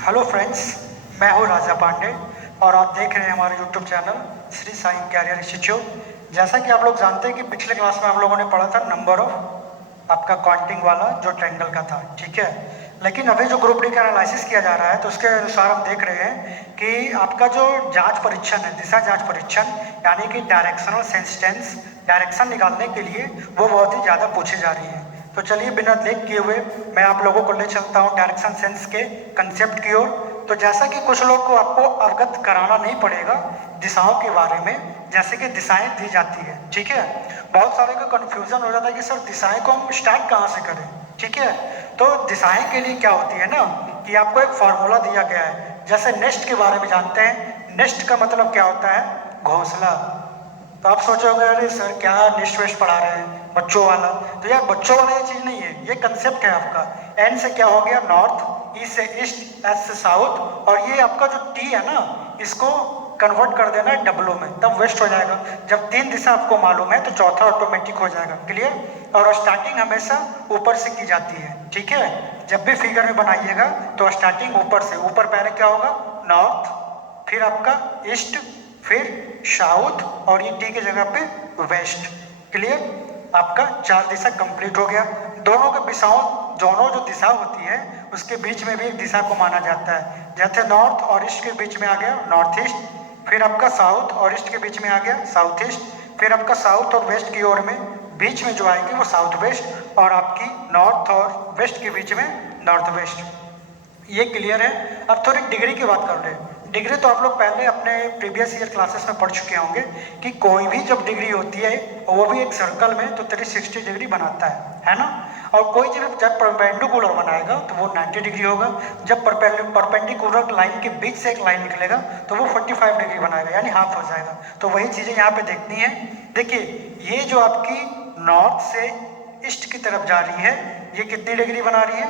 Hello friends, मैं हूँ राजा पांडे और आप देख रहे हैं हमारे YouTube channel Shri Sai career institute. जैसा कि आप लोग जानते हैं कि पिछले क्लास में हम लोगों ने पढ़ा था नंबर ऑफ आपका काउंटिंग वाला जो ट्रायंगल का था, ठीक है। लेकिन अभी जो ग्रुप डी का एनालिसिस किया जा रहा है तो उसके अनुसार हम देख रहे हैं कि आपका जो जांच परीक्षण है, दिशा जांच परीक्षण यानी कि डायरेक्शनल सेंस डायरेक्शन निकालने के लिए वो बहुत ही ज़्यादा पूछी जा रही है। तो चलिए बिना लेट किए हुए मैं आप लोगों को ले चलता हूँ डायरेक्शन सेंस के कंसेप्ट की ओर। तो जैसा कि कुछ लोग को आपको अवगत कराना नहीं पड़ेगा दिशाओं के बारे में, जैसे कि दिशाएं दी जाती है, ठीक है। बहुत सारे का कन्फ्यूजन हो जाता है कि सर दिशाएं को हम स्टार्ट कहाँ से करें, ठीक है। तो दिशाएं के लिए क्या होती है ना कि आपको एक फॉर्मूला दिया गया है। जैसे नेस्ट के बारे में जानते हैं, नेस्ट का मतलब क्या होता है, घोंसला। तो आप सोचोगे अरे सर क्या नेस्ट वेस्ट पढ़ा रहे हैं बच्चों वाला। तो यार बच्चों वाला ये चीज़ नहीं है, ये कंसेप्ट है आपका। एन से क्या हो गया नॉर्थ, ई से ईस्ट, एस से साउथ, और ये आपका जो टी है ना इसको कन्वर्ट कर देना है डब्लो में, तब वेस्ट हो जाएगा। जब तीन दिशा आपको मालूम है तो चौथा ऑटोमेटिक हो जाएगा, क्लियर। और स्टार्टिंग हमेशा ऊपर से की जाती है, ठीक है। जब भी फिगर में बनाइएगा तो स्टार्टिंग ऊपर से, ऊपर पहले क्या होगा नॉर्थ, फिर आपका ईस्ट, फिर साउथ, और ये टी की जगह पे वेस्ट, क्लियर। आपका चार दिशा कंप्लीट हो गया। दोनों के दिशाओं, दोनों जो दिशा होती है उसके बीच में भी एक दिशा को माना जाता है। जैसे नॉर्थ और ईस्ट के बीच में आ गया नॉर्थ ईस्ट, फिर आपका साउथ और ईस्ट के बीच में आ गया साउथ ईस्ट, फिर आपका साउथ और वेस्ट की ओर में बीच में जो आएगी वो साउथ वेस्ट, और आपकी नॉर्थ और वेस्ट के बीच में नॉर्थ वेस्ट। ये क्लियर है। अब थोड़ी डिग्री की बात कर रहे हैं। डिग्री तो आप लोग पहले अपने प्रीवियस ईयर क्लासेस में पढ़ चुके होंगे कि कोई भी जब डिग्री होती है वो भी एक सर्कल में तो 360 डिग्री बनाता है ना। और कोई जब परपेंडिकुलर बनाएगा तो वो 90 डिग्री होगा। जब परपेंडिकुलर लाइन के बीच से एक लाइन निकलेगा तो वो 45 डिग्री बनाएगा, यानी हाफ हो जाएगा। तो वही चीज़ें यहाँ पे देखनी है। देखिए ये जो आपकी नॉर्थ से ईस्ट की तरफ जा रही है ये कितनी डिग्री बना रही है,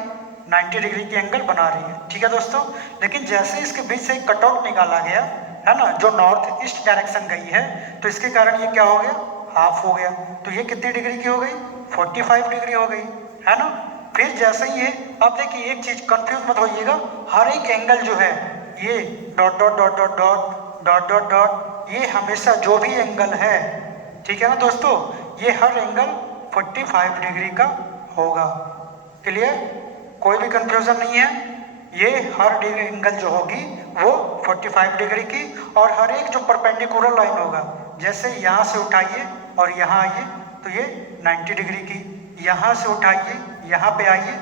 90 डिग्री की एंगल बना रही है, ठीक है दोस्तों। लेकिन जैसे इसके बीच से एक कट ऑफ निकाला गया है ना, जो नॉर्थ ईस्ट डायरेक्शन गई है, तो इसके कारण ये क्या हो गया, हाफ हो गया। तो ये कितनी डिग्री की हो गई, 45 डिग्री हो गई, है ना। फिर जैसे ही ये, अब देखिए एक चीज कंफ्यूज मत होइएगा, हर एक एंगल जो है ये dot dot dot dot dot dot dot dot, ये हमेशा जो भी एंगल है, ठीक है ना दोस्तों, ये हर एंगल 45 डिग्री का होगा, क्लियर। कोई भी कंफ्यूजन नहीं है। ये हर एंगल जो होगी वो 45 डिग्री की, और हर एक जो परपेंडिकुलर लाइन होगा, जैसे यहाँ से उठाइए और यहाँ आइए तो ये 90 डिग्री की, यहाँ से उठाइए यहाँ पे आइए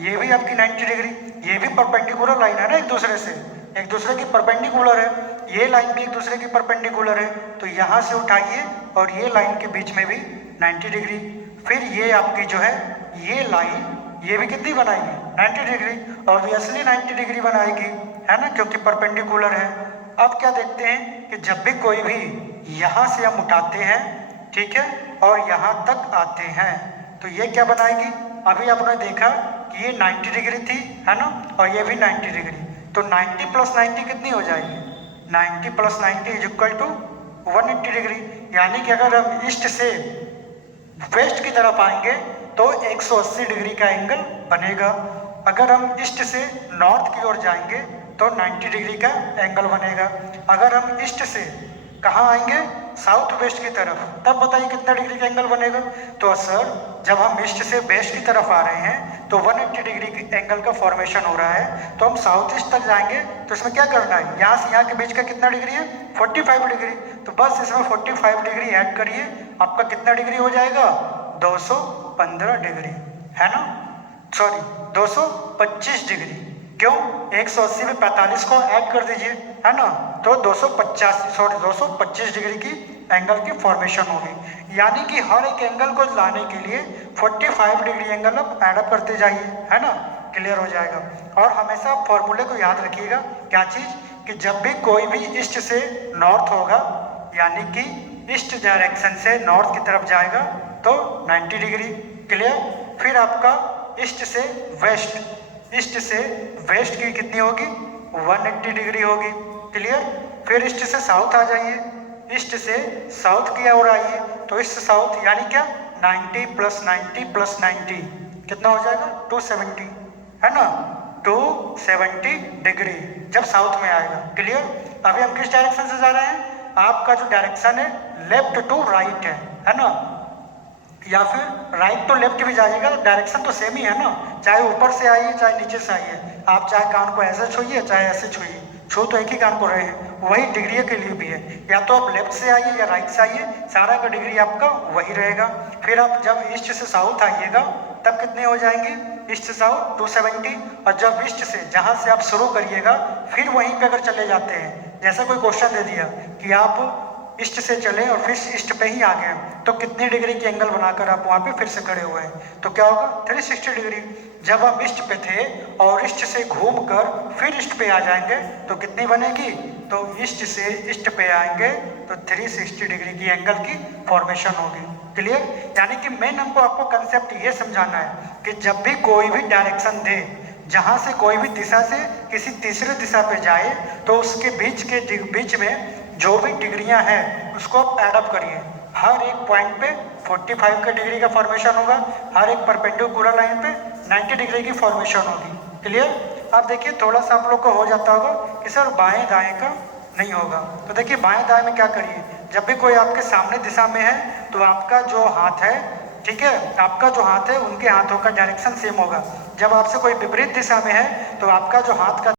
ये भी आपकी 90 डिग्री, ये भी परपेंडिकुलर लाइन है ना, एक दूसरे की परपेंडिकुलर है, ये लाइन भी एक दूसरे की परपेंडिकुलर है। तो यहाँ से उठाइए और ये लाइन के बीच में भी 90 डिग्री। फिर ये आपकी जो है ये लाइन, ये भी कितनी बनाएगी, 90 डिग्री, ऑब्वियसली 90 डिग्री बनाएगी, है ना, क्योंकि परपेंडिकुलर है। अब क्या देखते हैं कि जब भी कोई भी यहाँ से हम उठाते हैं, ठीक है, और यहाँ तक आते हैं तो ये क्या बनाएगी, अभी आपने देखा कि ये 90 डिग्री थी, है ना, और ये भी 90 डिग्री। तो 90 प्लस 90 कितनी हो जाएगी, 90 plus 90 is equal to 180 degree. यानी कि अगर हम ईस्ट से वेस्ट की तरफ आएंगे तो 180 डिग्री का एंगल बनेगा। अगर हम ईस्ट से नॉर्थ की ओर जाएंगे तो 90 डिग्री का एंगल बनेगा। अगर हम ईस्ट से कहाँ आएंगे, साउथ वेस्ट की तरफ, तब बताइए कितना डिग्री का एंगल बनेगा। तो सर जब हम ईस्ट से वेस्ट की तरफ आ रहे हैं तो 180 डिग्री के एंगल का फॉर्मेशन हो रहा है। तो हम साउथ ईस्ट तक जाएंगे तो इसमें क्या करना है, यहाँ से यहाँ के बीच का कितना डिग्री है, 45 डिग्री। तो बस इसमें 45 डिग्री ऐड करिए, आपका कितना डिग्री हो जाएगा, 215 डिग्री, है ना, सॉरी 225 डिग्री। क्यों, 180 में 45 को ऐड कर दीजिए, है ना, तो 225 डिग्री की एंगल की फॉर्मेशन होगी। यानी कि हर एक एंगल को लाने के लिए 45 डिग्री एंगल आप एडअप करते जाइए, है ना, क्लियर हो जाएगा। और हमेशा फॉर्मूले को याद रखिएगा, क्या चीज़, कि जब भी कोई भी ईस्ट से नॉर्थ होगा, यानी कि ईस्ट डायरेक्शन से नॉर्थ की तरफ जाएगा तो 90 डिग्री, क्लियर। फिर आपका ईस्ट से वेस्ट, ईस्ट से वेस्ट की कितनी होगी, 180 डिग्री होगी, क्लियर। फिर ईस्ट से साउथ आ जाइए, ईस्ट से साउथ की ओर आइए तो ईस्ट साउथ यानी क्या, 90 प्लस 90 प्लस 90 कितना हो जाएगा, 270, है ना। 270 डिग्री जब साउथ में आएगा। क्लियर। अभी हम किस डायरेक्शन से जा रहे हैं? आपका जो डायरेक्शन है लेफ्ट टू राइट है ना, या फिर राइट टू लेफ्ट भी जाइएगा, डायरेक्शन तो सेम ही है ना, चाहे ऊपर से आइए चाहे नीचे से आइए, आप चाहे कान को ऐसे छूइए चाहे ऐसे छूइए, छू तो एक ही कान को रहे हैं, वही डिग्री के लिए भी है। या तो आप लेफ्ट से आइए या राइट से आइए, सारा का डिग्री आपका वही रहेगा। फिर आप जब ईस्ट से साउथ आइएगा तब कितने हो जाएंगे? ईस्ट से साउथ 270। और जब ईस्ट से जहाँ से आप शुरू करिएगा फिर वहीं पे अगर चले जाते हैं, जैसा कोई क्वेश्चन दे दिया कि आप ईस्ट से चले और फिर ईस्ट पे ही आ गए, तो कितनी डिग्री की एंगल बनाकर आप वहाँ पे फिर से खड़े हुए हैं? तो क्या होगा? 360 डिग्री। जब आप ईस्ट पे थे और ईस्ट से घूमकर फिर ईस्ट पे आ जाएंगे तो कितनी बनेगी? तो ईस्ट से ईस्ट पे आएंगे तो 360 डिग्री की एंगल की फॉर्मेशन होगी। क्लियर। यानी कि मेन हमको आपको कंसेप्ट ये समझाना है कि जब भी कोई भी डायरेक्शन दे, जहाँ से कोई भी दिशा से किसी तीसरे दिशा पे जाए, तो उसके बीच में जो भी डिग्रियां हैं उसको आप एडअप करिए। हर एक पॉइंट पे 45 का डिग्री का फॉर्मेशन होगा, हर एक परपेंडिकुलर लाइन पे 90 डिग्री की फॉर्मेशन होगी। क्लियर। आप देखिए थोड़ा सा आप लोग को हो जाता होगा कि सर बाएं दाएं का नहीं होगा, तो देखिए बाएं दाएं में क्या करिए, जब भी कोई आपके सामने दिशा में है तो आपका जो हाथ है, ठीक है, आपका जो हाथ है उनके हाथों का डायरेक्शन सेम होगा। जब आपसे कोई विपरीत दिशा में है तो आपका जो हाथ का